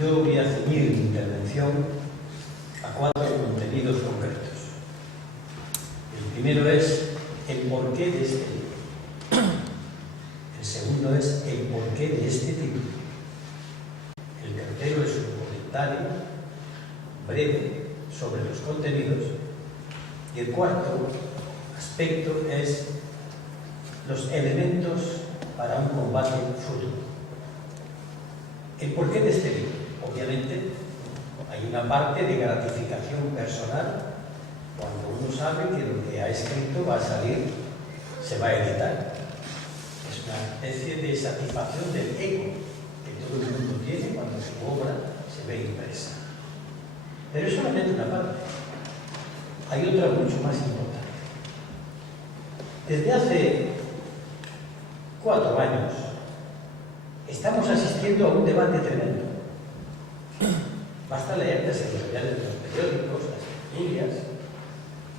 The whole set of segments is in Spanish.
Yo voy a ceñir mi intervención a 4 contenidos concretos. El primero es el porqué de este libro. El segundo es el porqué de este título. El tercero es un comentario breve sobre los contenidos. Y el cuarto aspecto es los elementos para un combate futuro. El porqué de este libro. Obviamente, hay una parte de gratificación personal cuando uno sabe que lo que ha escrito va a salir, se va a editar. Es una especie de satisfacción del ego que todo el mundo tiene cuando su obra se ve impresa. Pero es solamente una parte. Hay otra mucho más importante. Desde hace 4 años estamos asistiendo a un debate tremendo. Basta leer las editoriales de los periódicos, las tertulias,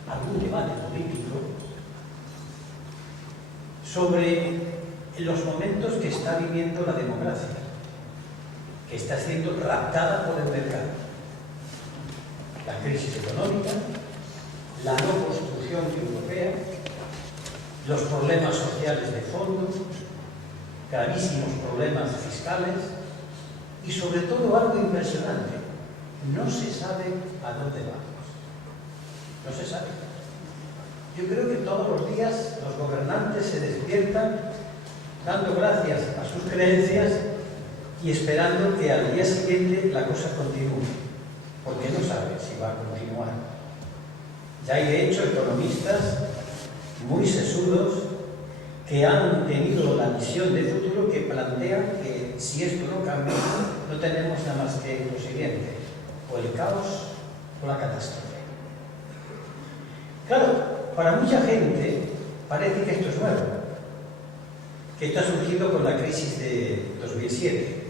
algún debate político sobre los momentos que está viviendo la democracia, que está siendo raptada por el mercado. La crisis económica, la no construcción europea, los problemas sociales de fondo, gravísimos problemas fiscales y sobre todo algo impresionante, no se sabe a dónde vamos. No se sabe. Yo creo que todos los días los gobernantes se despiertan dando gracias a sus creencias y esperando que al día siguiente la cosa continúe, porque no saben si va a continuar. Ya hay de hecho economistas muy sesudos que han tenido la visión de futuro que plantean que si esto no cambia, no tenemos nada más que lo siguiente, o el caos o la catástrofe. Claro, para mucha gente parece que esto es nuevo, que esto ha surgido con la crisis de 2007.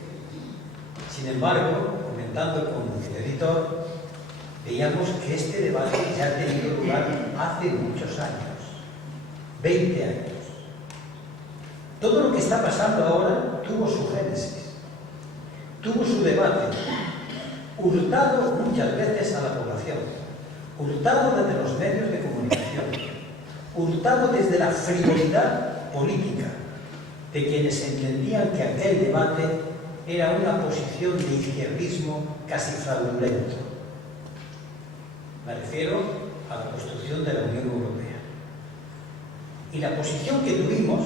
Sin embargo, comentando con el editor, veíamos que este debate ya ha tenido lugar hace muchos años, 20 años. Todo lo que está pasando ahora tuvo su génesis, tuvo su debate, hurtado muchas veces a la población, hurtado desde los medios de comunicación, hurtado desde la frivolidad política de quienes entendían que aquel debate era una posición de izquierdismo casi fraudulento. Me refiero a la construcción de la Unión Europea. Y la posición que tuvimos,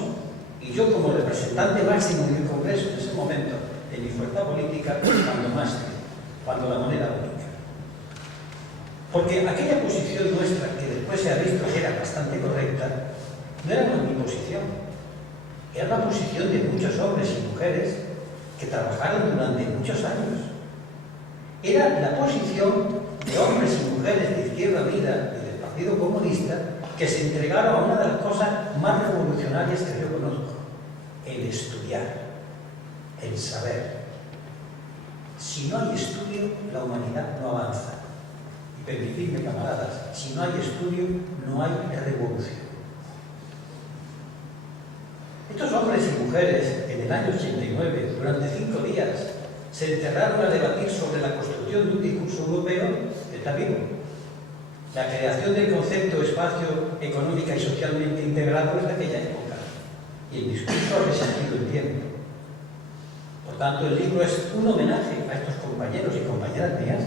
y yo como representante máximo en el Congreso en ese momento de mi fuerza política, cuando la moneda única. Porque aquella posición nuestra, que después se ha visto que era bastante correcta, no era mi posición. Era la posición de muchos hombres y mujeres que trabajaron durante muchos años. Era la posición de hombres y mujeres de Izquierda Unida y del Partido Comunista que se entregaron a una de las cosas más revolucionarias que yo conozco, el estudiar, el saber. Si no hay estudio, la humanidad no avanza. Y permitidme, camaradas, si no hay estudio, no hay revolución. Estos hombres y mujeres, en el año 89, durante 5 días, se encerraron a debatir sobre la construcción de un discurso europeo que está vivo. La creación del concepto espacio económica y socialmente integrado es de aquella época. Y el discurso ha resistido el tiempo. Por tanto, el libro es un homenaje a estos compañeros y compañeras mías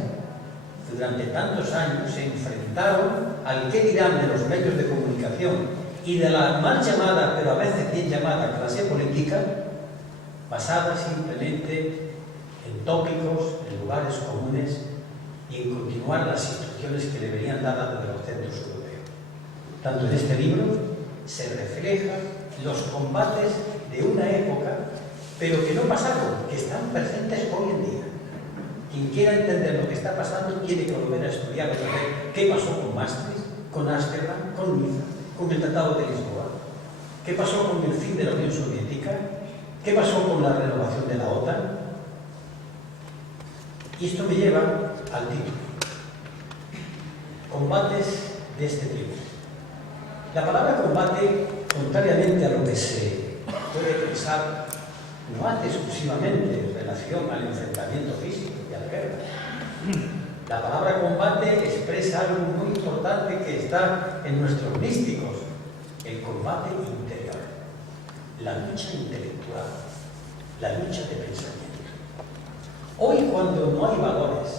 que durante tantos años se enfrentaron al qué dirán de los medios de comunicación y de la mal llamada, pero a veces bien llamada, clase política, basada simplemente en tópicos, en lugares comunes y en continuar las instrucciones que le venían dadas desde los centros europeos. Tanto en este libro se reflejan los combates de una época, pero que no pasaron, que están presentes hoy en día. Quien quiera entender lo que está pasando tiene que volver a estudiar otra vez qué pasó con Maastricht, con Ámsterdam, con Niza, con el Tratado de Lisboa, qué pasó con el fin de la Unión Soviética, qué pasó con la renovación de la OTAN. Y esto me lleva al título. Combates de este tipo. La palabra combate, contrariamente a lo que se puede pensar, no hace exclusivamente relación al enfrentamiento físico y a la guerra. La palabra combate expresa algo muy importante que está en nuestros místicos, el combate interior, la lucha intelectual, la lucha de pensamiento. Hoy, cuando no hay valores,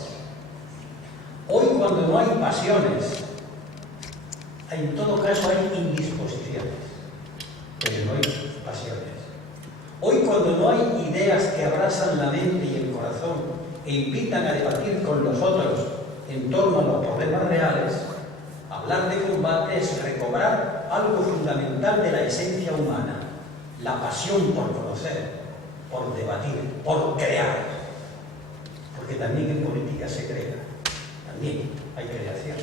hoy cuando no hay pasiones, en todo caso hay indisposiciones, pero no hay pasiones. Hoy, cuando no hay ideas que abrazan la mente y el corazón e invitan a debatir con los otros en torno a los problemas reales, hablar de combate es recobrar algo fundamental de la esencia humana, la pasión por conocer, por debatir, por crear. Porque también en política se crea, también hay creación.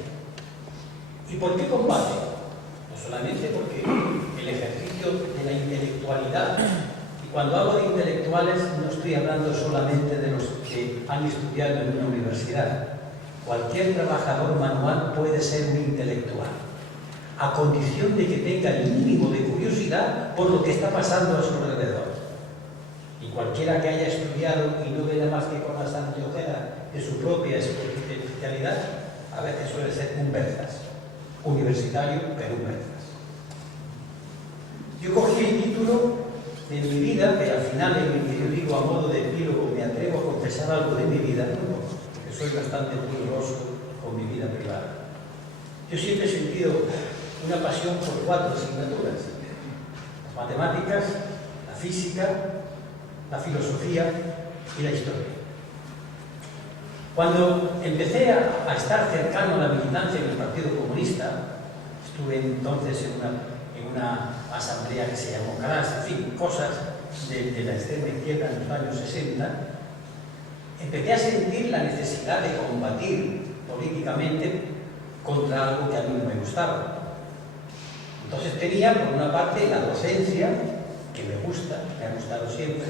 ¿Y por qué combate? No solamente porque el ejercicio de la intelectualidad, y cuando hablo de intelectuales no estoy hablando solamente de los que han estudiado en una universidad. Cualquier trabajador manual puede ser un intelectual, a condición de que tenga el mínimo de curiosidad por lo que está pasando a su alrededor. Y cualquiera que haya estudiado y no vea más que con la anteojera de su propia especialidad, a veces suele ser un versas, universitario, pero un versas. Yo cogí el título de mi vida, pero al final en el que yo digo a modo de epílogo, me atrevo a confesar algo de mi vida, porque soy bastante pudoroso con mi vida privada. Yo siempre he sentido una pasión por 4 asignaturas: las matemáticas, la física, la filosofía y la historia. Cuando empecé a estar cercano a la militancia en el Partido Comunista, estuve entonces en una asamblea que se llamó CARAS, en fin, cosas de la extrema izquierda en los años 60, empecé a sentir la necesidad de combatir políticamente contra algo que a mí no me gustaba. Entonces tenía, por una parte, la docencia, que me gusta, me ha gustado siempre,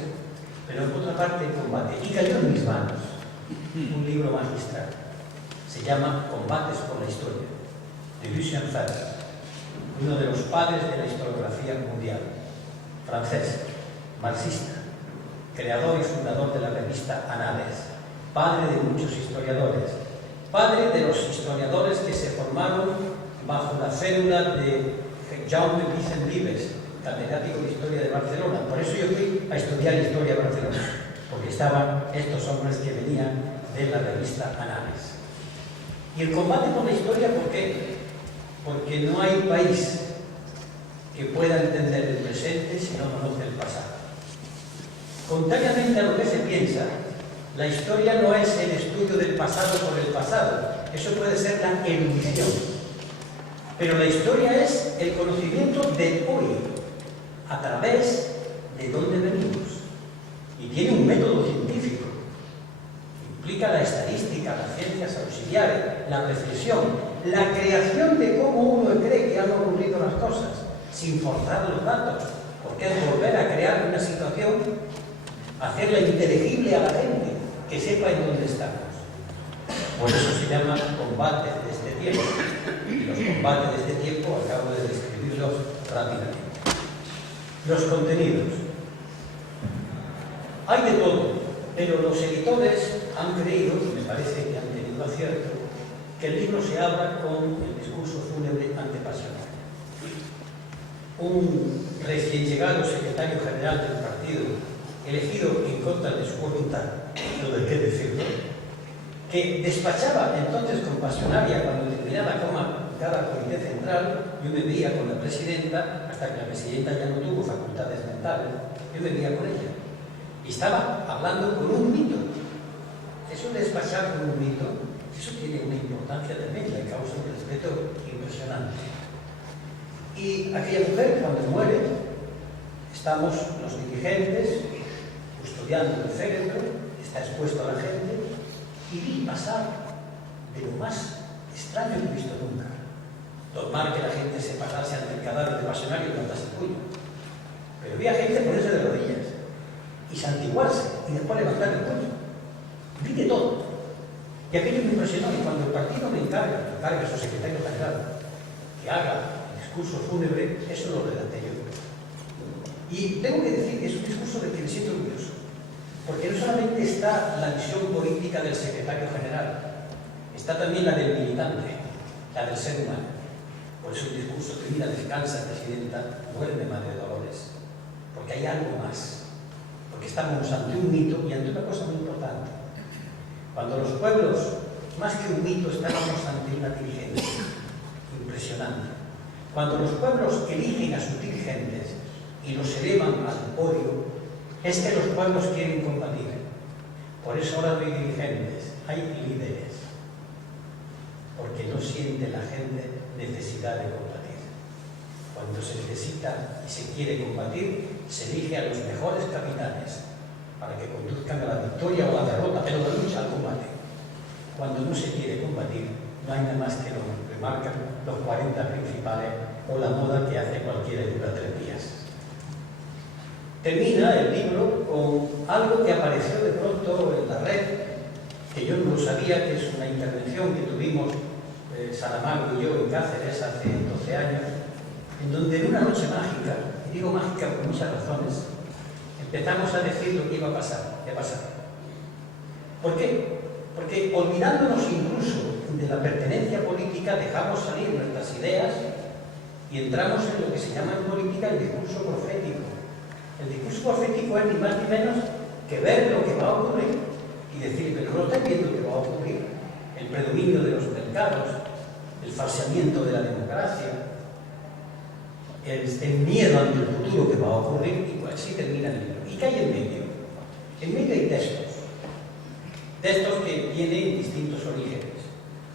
pero por otra parte el combate. Y cayó en mis manos un libro magistral. Se llama Combates por la Historia, de Lucien Febvre, uno de los padres de la historiografía mundial, francés, marxista, creador y fundador de la revista Annales, padre de muchos historiadores, padre de los historiadores que se formaron bajo la célula de Jaume Vicent Vives, catedrático de Historia de Barcelona. Por eso yo fui a estudiar Historia de Barcelona, porque estaban estos hombres que venían de la revista Annales. Y el combate por la historia, ¿por qué? Porque no hay país que pueda entender el presente si no conoce el pasado. Contrariamente a lo que se piensa, la historia no es el estudio del pasado por el pasado. Eso puede ser la erudición. Pero la historia es el conocimiento de hoy, a través de dónde venimos. Y tiene un método científico. Implica la estadística, las ciencias auxiliares, la reflexión, la creación de cómo uno cree que han ocurrido las cosas, sin forzar los datos, porque es volver a crear una situación, hacerla inteligible a la gente, que sepa en dónde estamos. Por eso se llama combates de este tiempo. Y los combates de este tiempo acabo de describirlos rápidamente. Los contenidos. Hay de todo, pero los editores han creído, y me parece que han tenido acierto, que el libro se abra con el discurso fúnebre antepasional. Un recién llegado secretario general del partido, elegido en contra de su voluntad, lo de qué decirlo, que despachaba entonces con pasionaria cuando terminaba cada comité central. Yo me veía con la presidenta, hasta que la presidenta ya no tuvo facultades mentales, yo me veía con ella. Y estaba hablando con un mito. Eso de despachar con un mito, eso tiene una importancia tremenda y causa un respeto impresionante. Y aquella mujer, cuando muere, estamos los dirigentes custodiando el féretro, está expuesto a la gente, y vi pasar de lo más extraño que he visto nunca. Normal que la gente se pasase ante el cadáver de pasionario y levantase el puño. Pero vi a gente ponerse de rodillas y santiguarse y después levantar el puño. Vi de todo. Y aquello me impresionó. Y cuando el partido me encarga a su secretario general que haga el discurso fúnebre, eso lo redacté yo. Y tengo que decir que es un discurso del que me siento orgulloso. Porque no solamente está la visión política del secretario general, está también la del militante, la del ser humano. Por eso el discurso termina: descansa, presidenta, duerme, madre Dolores. Porque hay algo más. Porque estamos ante un mito y ante una cosa muy importante. Cuando los pueblos, más que un mito, estamos ante una dirigencia impresionante. Cuando los pueblos eligen a sus dirigentes y los elevan al podio, es que los pueblos quieren combatir. Por eso ahora no hay dirigentes, hay líderes. Porque no siente la gente necesidad de combatir. Cuando se necesita y se quiere combatir, se elige a los mejores capitanes para que conduzcan a la victoria o a la derrota, pero la lucha al combate. Cuando no se quiere combatir, no hay nada más que lo que marcan los 40 principales o la moda que hace cualquiera y dura 3 días. Termina el libro con algo que apareció de pronto en la red, que yo no lo sabía, que es una intervención que tuvimos Saramago y yo en Cáceres hace 12 años, en donde en una noche mágica, y digo mágica por muchas razones, empezamos a decir lo que iba a pasar, qué pasaba. ¿Por qué? Porque olvidándonos incluso de la pertenencia política, dejamos salir nuestras ideas y entramos en lo que se llama en política el discurso profético. El discurso profético es ni más ni menos que ver lo que va a ocurrir y decir, pero no está viendo que va a ocurrir. El predominio de los mercados, el falseamiento de la democracia, el miedo ante el futuro que va a ocurrir, y pues así termina el libro. ¿Y qué hay en medio? En medio hay textos que tienen distintos orígenes.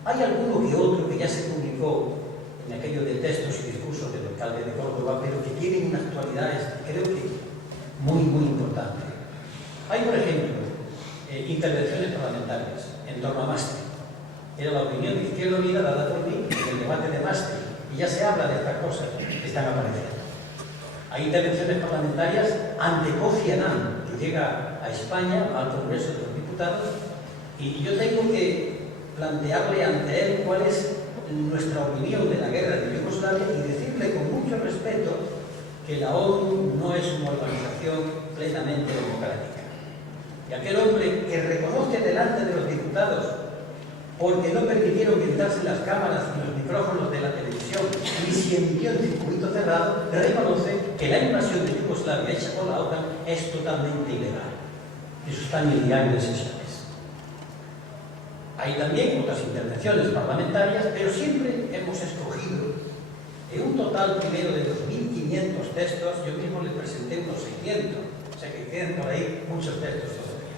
Hay alguno que otro que ya se publicó en aquello de textos y discursos del alcalde de Córdoba, pero que tienen una actualidad, creo que muy, muy importante. Hay, por ejemplo, intervenciones parlamentarias en torno a Maastricht. Era la opinión de Izquierda Unida dada por mí en el debate de Maastricht, y ya se habla de estas cosas que están apareciendo. Hay intervenciones parlamentarias ante Kofi Annan, que llega a España, al Congreso de los Diputados, y yo tengo que plantearle ante él cuál es nuestra opinión de la guerra de Yugoslavia y decirle con mucho respeto que la ONU no es una organización plenamente democrática. Y aquel hombre que reconoce delante de los diputados, porque no permitieron que entrasen las cámaras y los micrófonos de la televisión, ni se emitió en circuito cerrado, reconoce que la invasión de Yugoslavia hecha por la OTAN es totalmente ilegal. Eso está en el diario de sesiones. Hay también otras intervenciones parlamentarias, pero siempre hemos escogido, en un total primero de 2.500 textos, yo mismo les presenté unos 600, o sea que quedan por ahí muchos textos todavía.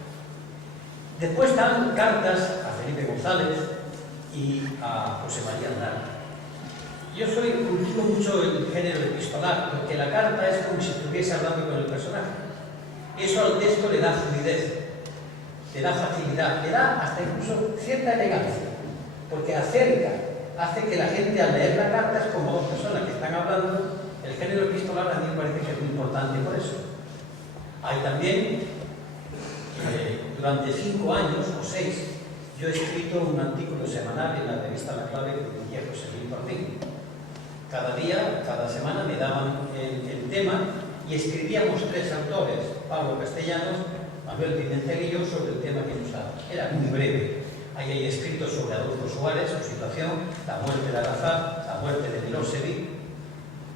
Después están cartas a Felipe González y a José María Aznar. Yo cultivo mucho el género epistolar, porque la carta es como si estuviese hablando con el personaje. Eso al texto le da fluidez, le da facilidad, le da hasta incluso cierta elegancia, porque acerca, hace que la gente al leer la carta es como dos personas que están hablando. El género epistolar a mí me parece que es muy importante por eso. Hay también, durante 5 años o 6, yo he escrito un artículo semanal en la revista La Clave que dirigía José Luis Martín. Cada día, cada semana me daban el tema y escribíamos 3 autores, Pablo Castellanos, Manuel Pimentel y yo, sobre el tema que nos daba. Era muy breve. Ahí hay escritos sobre Adolfo Suárez, su situación, la muerte de Arafat, la muerte de Milosevic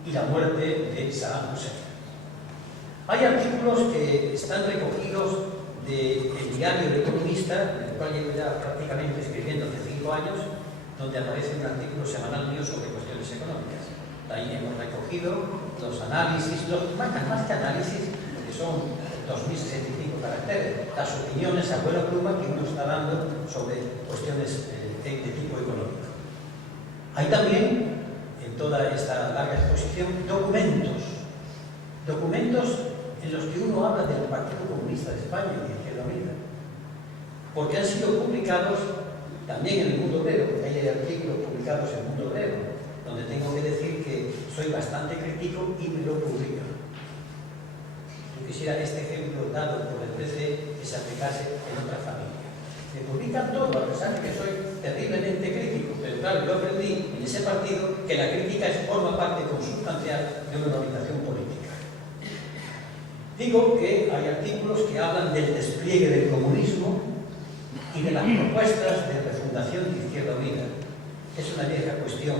y la muerte de Saddam Hussein. Hay artículos que están recogidos del diario El Economista, en el cual llevo ya prácticamente escribiendo hace 5 años, donde aparece un artículo semanal mío sobre cuestiones económicas. Ahí hemos recogido los análisis, más que análisis, que son 2.065 caracteres, las opiniones a buena pluma que uno está dando sobre cuestiones de tipo económico. Hay también, en toda esta larga exposición, documentos en los que uno habla del Partido Comunista de España y de Izquierda Unida, porque han sido publicados también en el Mundo Obrero. Hay artículos publicados en el Mundo Obrero, donde tengo que decir que soy bastante crítico y me lo publican. Yo quisiera este ejemplo dado por el PC que se aplicase en otra familia. Me publican todo, a pesar de que soy terriblemente crítico, pero claro, yo aprendí en ese partido que la crítica forma parte consustancial de una organización política. Digo que hay artículos que hablan del despliegue del comunismo y de las propuestas de refundación de Izquierda Unida. Es una vieja cuestión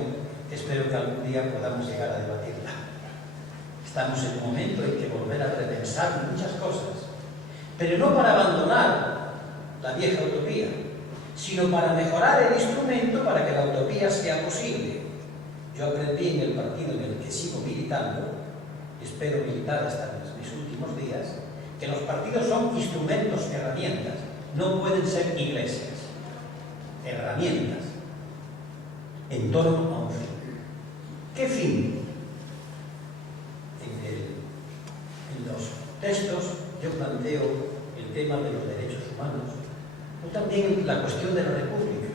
que espero que algún día podamos llegar a debatirla. Estamos en un momento en que volver a repensar muchas cosas, pero no para abandonar la vieja utopía, sino para mejorar el instrumento para que la utopía sea posible. Yo aprendí en el partido en el que sigo militando, espero militar hasta mis últimos días, que los partidos son instrumentos, herramientas, no pueden ser iglesias, herramientas, en torno a un fin. ¿Qué fin? En los textos yo planteo el tema de los derechos humanos, o también la cuestión de la República.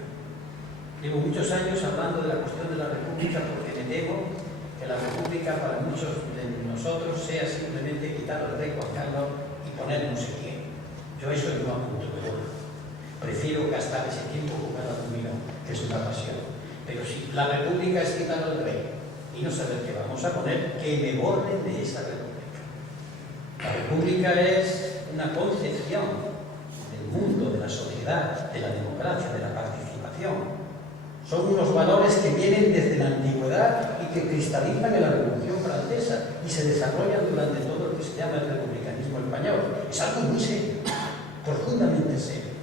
Llevo muchos años hablando de la cuestión de la República porque me temo que la República para muchos de nosotros sea simplemente quitar al rey Juan Carlos y poner no sé quién. Yo eso no apunto de bola. Prefiero gastar ese tiempo jugar a dominó, que es una pasión. Pero si la República es quitar al rey y no saber qué vamos a poner, que me borren de esa República. La República es una concepción del mundo, de la sociedad, de la democracia, de la participación. Son unos valores que vienen desde la antigüedad y que cristalizan en la Revolución Francesa y se desarrollan durante todo lo que se llama el republicanismo español. Es algo muy serio, profundamente serio.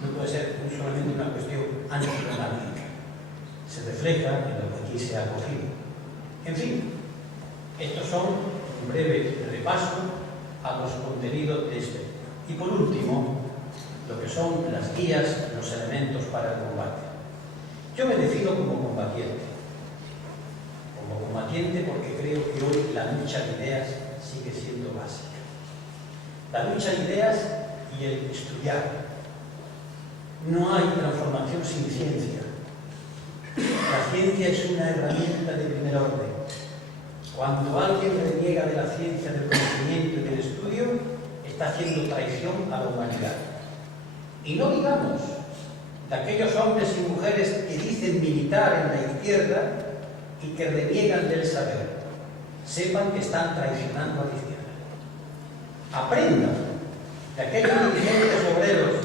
No puede ser solamente una cuestión antirromántica. Se refleja en lo que aquí se ha cogido. En fin, estos son un breve repaso a los contenidos de este. Y por último, lo que son las guías, los elementos para el combate. Yo me defino como combatiente. Como combatiente porque creo que hoy la lucha de ideas sigue siendo básica. La lucha de ideas y el estudiar. No hay transformación sin ciencia. La ciencia es una herramienta de primer orden. Cuando alguien reniega de la ciencia, del conocimiento y del estudio, está haciendo traición a la humanidad. Y no digamos de aquellos hombres y mujeres que dicen militar en la izquierda y que reniegan del saber. Sepan que están traicionando a la izquierda. Aprendan de aquellos dirigentes obreros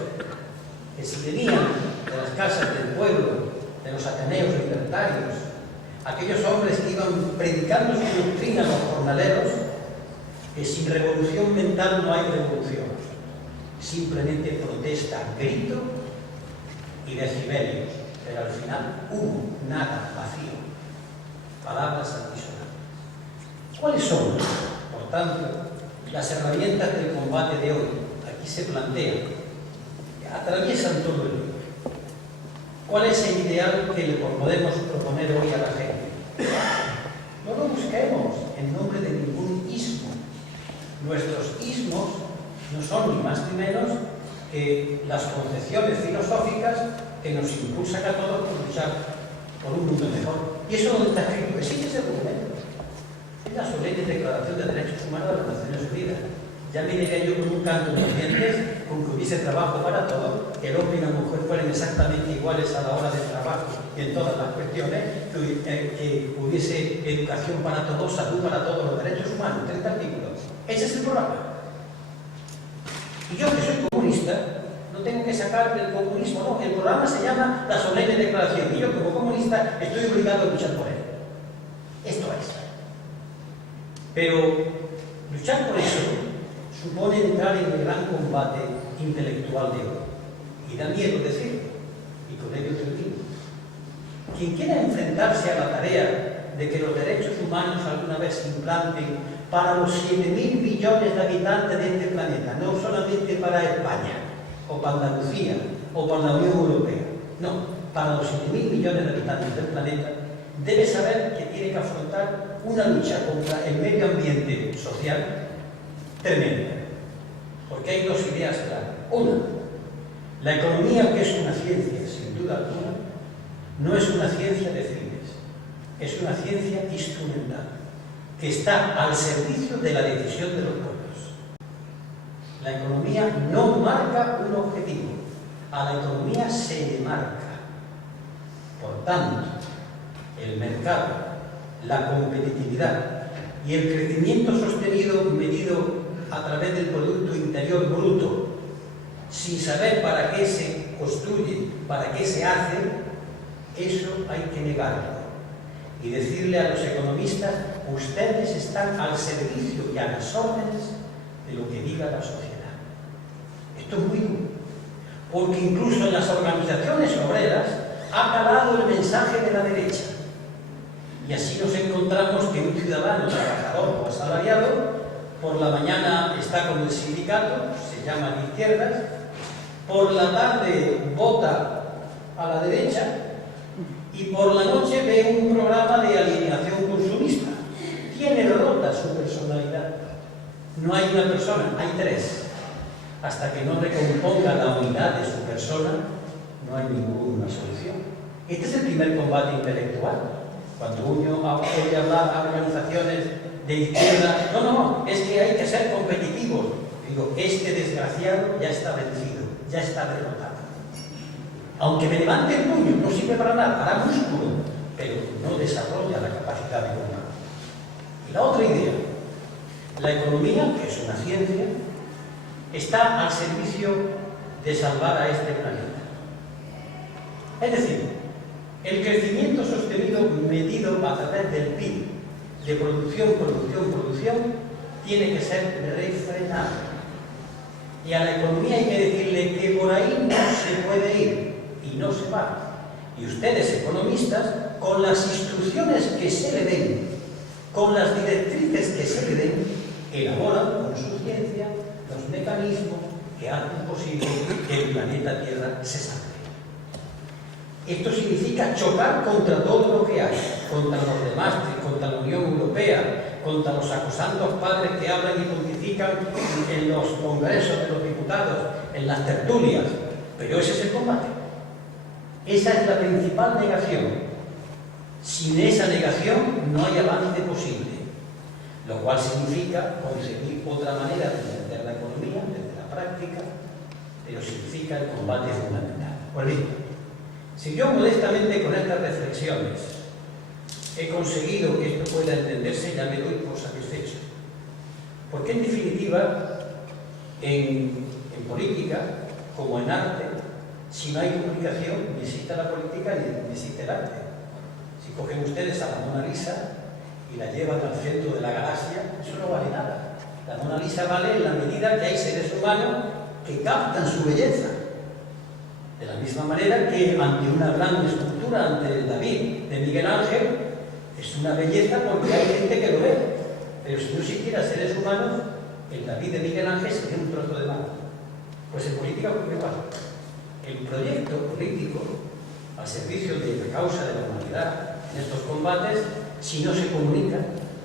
que se venían de las casas del pueblo, de los ateneos libertarios, aquellos hombres que iban predicando su doctrina a los jornaleros, que sin revolución mental no hay revolución. Simplemente protesta, grito y decibelios, pero al final humo, nada, vacío. Palabras altisonantes. ¿Cuáles son, por tanto, las herramientas del combate de hoy? Aquí se plantean, atraviesan todo el libro. ¿Cuál es el ideal que le podemos proponer hoy a la gente? No lo busquemos en nombre de ningún ismo. Nuestros ismos no son ni más ni menos que las concepciones filosóficas que nos impulsan a todos por luchar por un mundo mejor. Y eso no está escrito, existe ese documento. Es la solemne Declaración de Derechos Humanos de las Naciones Unidas. Ya me diré yo con un canto de los dientes, con que hubiese trabajo para todos, que el hombre y la mujer fueran exactamente iguales a la hora del trabajo y en todas las cuestiones, que hubiese educación para todos, salud para todos, los derechos humanos, 30 artículos. Ese es el programa. Y yo, que soy comunista, no tengo que sacar del comunismo, no. El programa se llama la solemne declaración y yo, como comunista, estoy obligado a luchar por él. Esto es. Pero luchar por eso supone entrar en el gran combate intelectual de hoy. Y da miedo decirlo, y con ello termino. Quien quiera enfrentarse a la tarea de que los derechos humanos alguna vez se implanten para los 7.000 millones de habitantes de este planeta, no solamente para España, o para Andalucía, o para la Unión Europea, no, para los 7.000 millones de habitantes del planeta, debe saber que tiene que afrontar una lucha contra el medio ambiente social tremenda, porque hay dos ideas claras. Una, la economía, que es una ciencia, sin duda alguna, no es una ciencia de fines, es una ciencia instrumental, que está al servicio de la decisión de los pueblos. La economía no marca un objetivo, a la economía se le marca. Por tanto, el mercado, la competitividad y el crecimiento sostenido medido a través del Producto Interior Bruto, sin saber para qué se construye, para qué se hace, eso hay que negarlo. Y decirle a los economistas, ustedes están al servicio y a las órdenes de lo que diga la sociedad. Esto es muy duro, porque incluso en las organizaciones obreras ha calado el mensaje de la derecha. Y así nos encontramos que un ciudadano trabajador o asalariado por la mañana está con el sindicato, se llaman izquierdas, por la tarde vota a la derecha y por la noche ve un programa de alienación consumista. Tiene rota su personalidad. No hay una persona, hay tres. Hasta que no recomponga la unidad de su persona, no hay ninguna solución. Este es el primer combate intelectual. Cuando uno oye hablar a organizaciones de izquierda, no, es que hay que ser competitivos. Digo, este desgraciado ya está vencido, ya está derrotado. Aunque me levante el puño, no sirve para nada, hará músculo, pero no desarrolla la capacidad de comando. Y la otra idea, la economía, que es una ciencia, está al servicio de salvar a este planeta. Es decir, el crecimiento sostenido medido a través del PIB, de producción, tiene que ser refrenado. Y a la economía hay que decirle que por ahí no se puede ir y no se va. Y ustedes, economistas, con las instrucciones que se le den, con las directrices que se le den, elaboran con su ciencia los mecanismos que hacen posible que el planeta Tierra se salve. Esto significa chocar contra todo lo que hay, contra los demás, contra la Unión Europea, contra los acusandos padres que hablan y pontifican en los congresos de los diputados, en las tertulias. Pero ese es el combate. Esa es la principal negación. Sin esa negación no hay avance posible, lo cual significa conseguir otra manera de entender la economía desde la práctica, pero significa el combate fundamental. Pues bien, si yo modestamente con estas reflexiones he conseguido que esto pueda entenderse, ya me doy por satisfecho. Porque en definitiva, en política, como en arte, si no hay comunicación, ni existe la política ni existe el arte. Si cogen ustedes a la Mona Lisa y la llevan al centro de la galaxia, eso no vale nada. La Mona Lisa vale en la medida que hay seres humanos que captan su belleza. De la misma manera que ante una gran escultura, ante el David de Miguel Ángel, es una belleza porque hay gente que lo ve. Pero si no existiera seres humanos, el David de Miguel Ángel sería un trozo de mano. Pues en política ocurre igual. El proyecto político al servicio de la causa de la humanidad en estos combates, si no se comunica,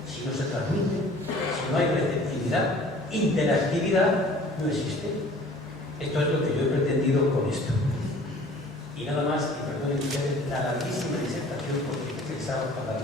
si no se transmite, si no hay receptividad, interactividad, no existe. Esto es lo que yo he pretendido con esto. Y nada más, y perdonen ustedes la larguísima disertación porque pensaba hablar.